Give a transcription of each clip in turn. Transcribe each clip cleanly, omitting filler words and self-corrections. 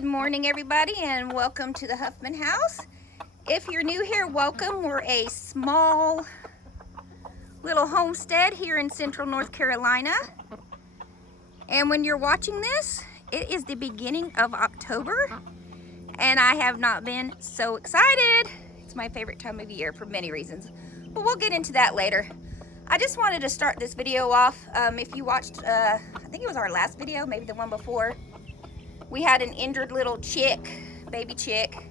Good morning, everybody, and welcome to the Huffman House. If you're new here, welcome. We're a small little homestead here in central North Carolina. And when you're watching this, it is the beginning of October, and I have not been so excited. It's my favorite time of year for many reasons, but we'll get into that later. I just wanted to start this video off. If you watched, I think it was our last video, maybe the one before, we had an injured little chick, baby chick.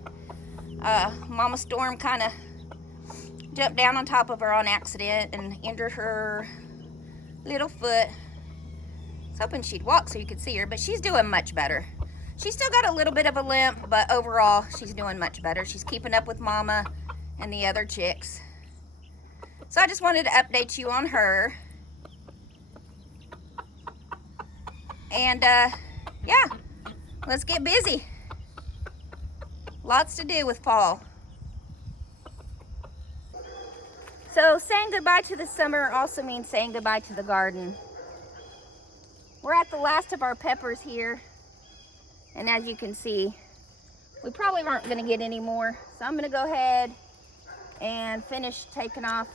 Mama Storm kind of jumped down on top of her on accident and injured her little foot. I was hoping she'd walk so you could see her, but she's doing much better. She's still got a little bit of a limp, but overall, she's doing much better. She's keeping up with Mama and the other chicks. So I just wanted to update you on her. And yeah, let's get busy. Lots to do with fall. So saying goodbye to the summer also means saying goodbye to the garden. We're at the last of our peppers here. And as you can see, we probably aren't going to get any more. So I'm going to go ahead and finish taking off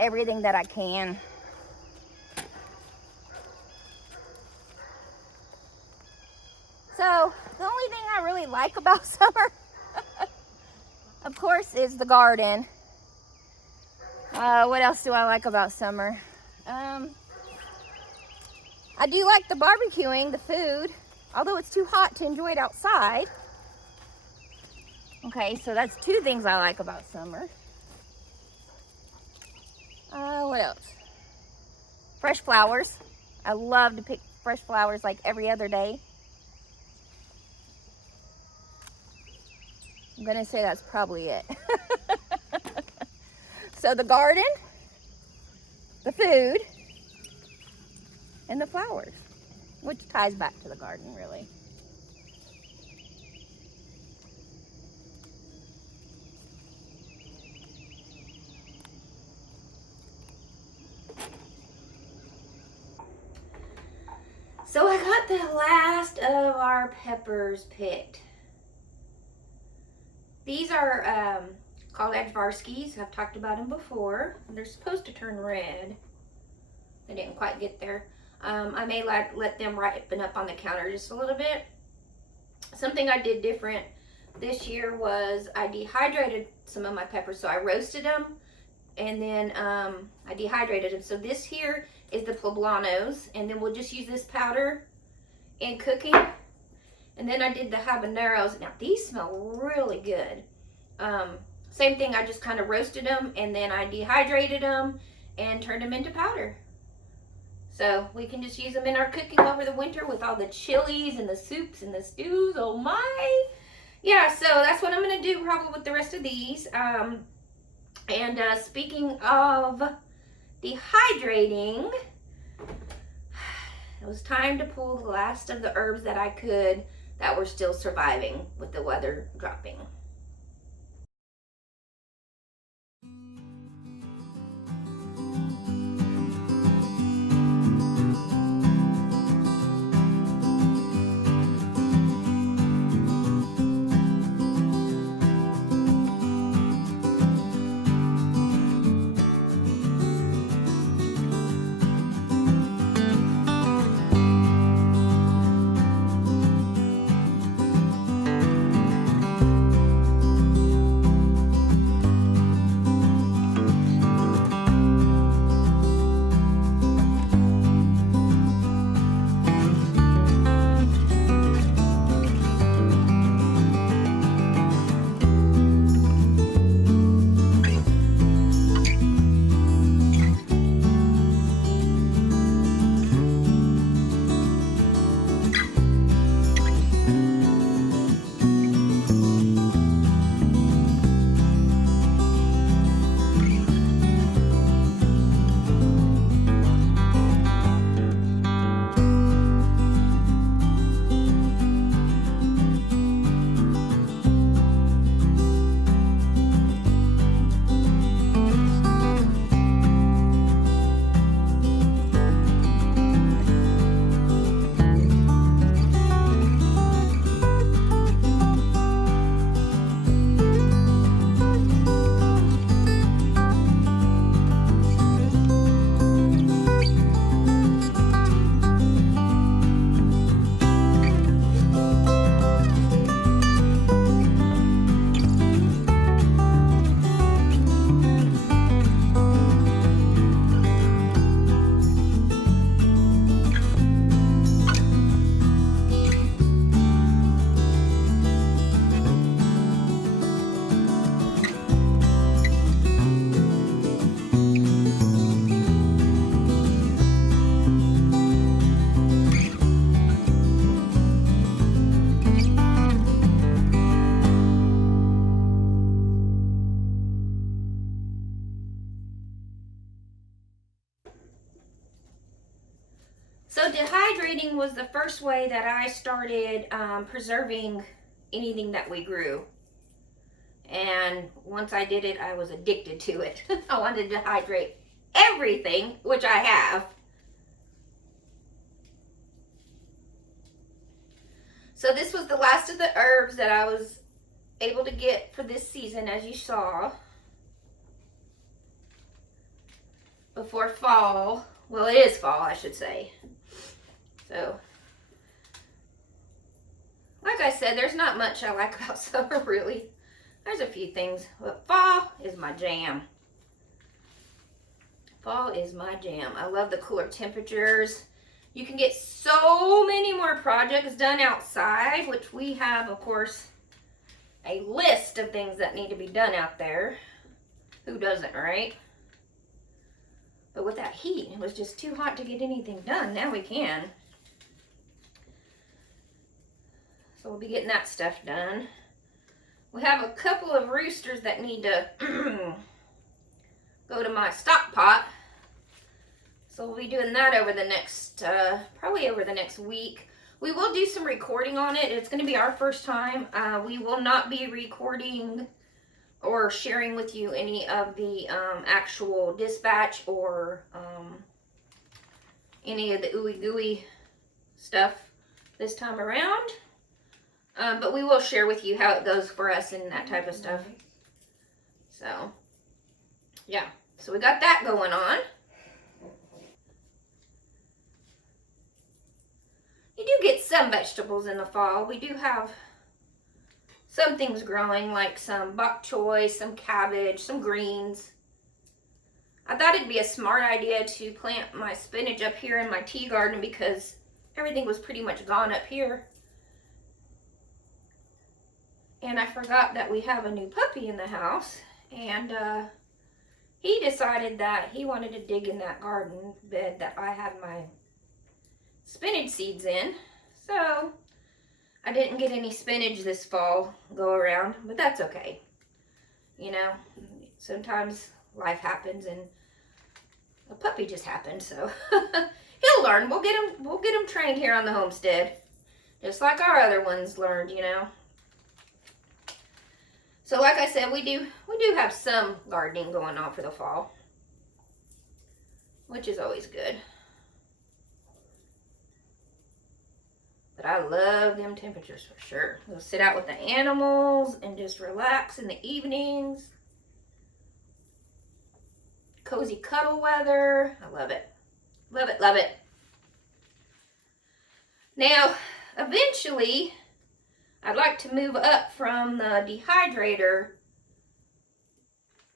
everything that I can. So the only thing I really like about summer, of course, is the garden. What else do I like about summer? I do like the barbecuing, the food, although it's too hot to enjoy it outside. Okay, so that's two things I like about summer. What else? Fresh flowers. I love to pick fresh flowers like every other day. I'm gonna say that's probably it. So the garden, the food, and the flowers, which ties back to the garden, really. So I got the last of our peppers picked. These are called Advarskis. I've talked about them before. They're supposed to turn red. They didn't quite get there. I may let them ripen up on the counter just a little bit. Something I did different this year was I dehydrated some of my peppers. So I roasted them and then I dehydrated them. So this here is the poblanos, and then we'll just use this powder in cooking. And then I did the habaneros. Now these smell really good. Same thing, I just kind of roasted them and then I dehydrated them and turned them into powder. So we can just use them in our cooking over the winter with all the chilies and the soups and the stews. Oh my! Yeah, so that's what I'm going to do probably with the rest of these. Speaking of dehydrating, it was time to pull the last of the herbs that I could that were still surviving with the weather dropping. fitting was the first way that I started preserving anything that we grew. And once I did it, I was addicted to it. I wanted to dehydrate everything, which I have. So this was the last of the herbs that I was able to get for this season, as you saw. Before fall. Well, it is fall, I should say. So, like I said, there's not much I like about summer, really. There's a few things, but fall is my jam. Fall is my jam. I love the cooler temperatures. You can get so many more projects done outside, which we have, of course, a list of things that need to be done out there. Who doesn't, right? But with that heat, it was just too hot to get anything done. Now we can. So we'll be getting that stuff done. We have a couple of roosters that need to go to my stock pot. So we'll be doing that over the next, probably over the next week. We will do some recording on it. It's going to be our first time. We will not be recording or sharing with you any of the actual dispatch or any of the ooey gooey stuff this time around. But we will share with you how it goes for us and that type of stuff. So, yeah. So we got that going on. You do get some vegetables in the fall. We do have some things growing, like some bok choy, some cabbage, some greens. I thought it'd be a smart idea to plant my spinach up here in my tea garden because everything was pretty much gone up here. And I forgot that we have a new puppy in the house, and he decided that he wanted to dig in that garden bed that I had my spinach seeds in. So I didn't get any spinach this fall go around, but that's okay. You know, sometimes life happens and a puppy just happened, so he'll learn. We'll get him trained here on the homestead, just like our other ones learned, you know. So like I said, we do have some gardening going on for the fall, which is always good. But I love them temperatures for sure. We'll sit out with the animals and just relax in the evenings. Cozy cuddle weather. I love it. Love it, love it. Now, eventually, I'd like to move up from the dehydrator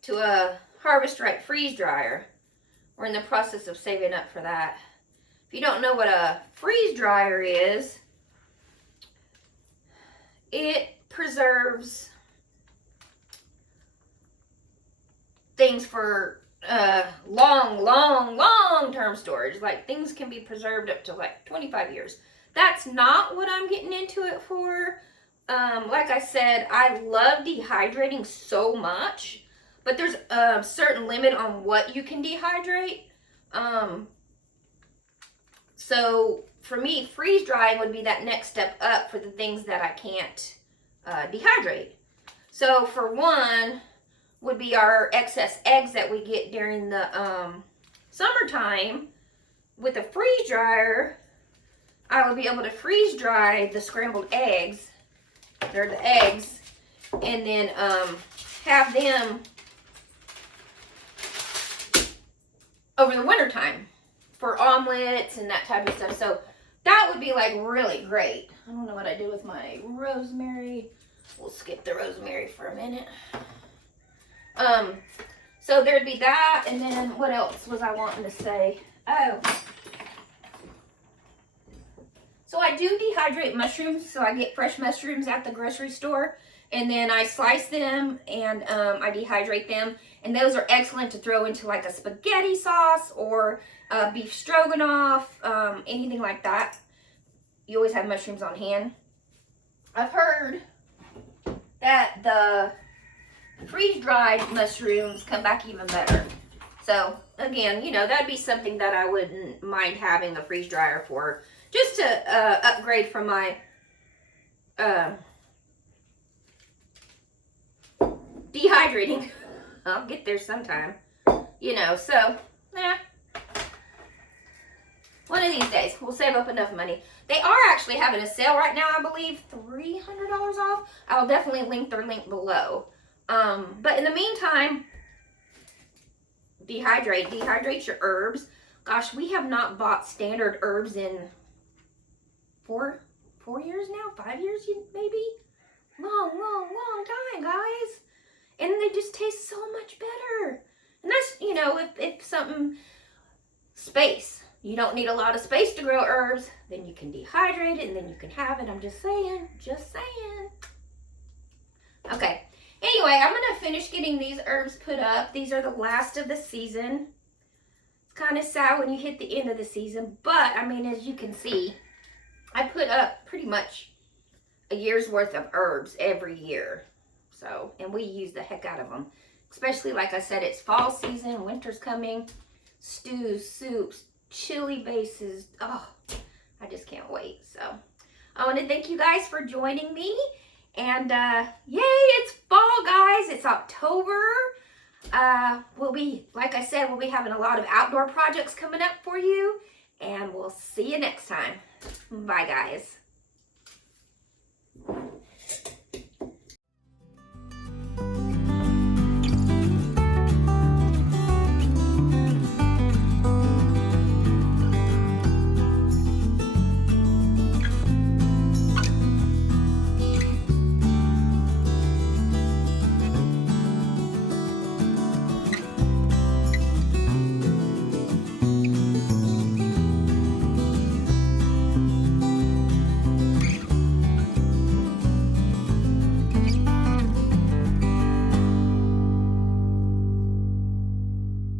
to a Harvest Right freeze dryer. We're in the process of saving up for that. If you don't know what a freeze dryer is, it preserves things for long-term storage. Like, things can be preserved up to like 25 years. That's not what I'm getting into it for. Like I said, I love dehydrating so much, but there's a certain limit on what you can dehydrate. So for me, freeze drying would be that next step up for the things that I can't dehydrate. So for one would be our excess eggs that we get during the summertime. With a freeze dryer, I would be able to freeze dry the scrambled eggs, or the eggs, and then have them over the winter time for omelets and that type of stuff. So that would be like really great. I don't know what I did with my rosemary. We'll skip the rosemary for a minute. So there'd be that, and then what else was I wanting to say? Oh. So I do dehydrate mushrooms, so I get fresh mushrooms at the grocery store, and then I slice them and I dehydrate them, and those are excellent to throw into like a spaghetti sauce or beef stroganoff, anything like that. You always have mushrooms on hand. I've heard that the freeze-dried mushrooms come back even better. So again, you know, that'd be something that I wouldn't mind having a freeze dryer for. just to upgrade from my dehydrating. I'll get there sometime, you know, so yeah. One of these days, we'll save up enough money. They are actually having a sale right now, I believe, $300 off. I'll definitely link their link below. But in the meantime, dehydrate your herbs. Gosh, we have not bought standard herbs in four years now, 5 years maybe. Long time, guys. And they just taste so much better. And that's, you know, if something, space. You don't need a lot of space to grow herbs, then you can dehydrate it and then you can have it. I'm just saying, Okay, anyway, I'm gonna finish getting these herbs put up. These are the last of the season. It's kind of sad when you hit the end of the season, but I mean, as you can see, I put up pretty much a year's worth of herbs every year. So, and we use the heck out of them. Especially, like I said, it's fall season, winter's coming, stews, soups, chili bases. Oh, I just can't wait. So I want to thank you guys for joining me. And yay, it's fall, guys. It's October. We'll be, like I said, we'll be having a lot of outdoor projects coming up for you. And we'll see you next time. Bye, guys.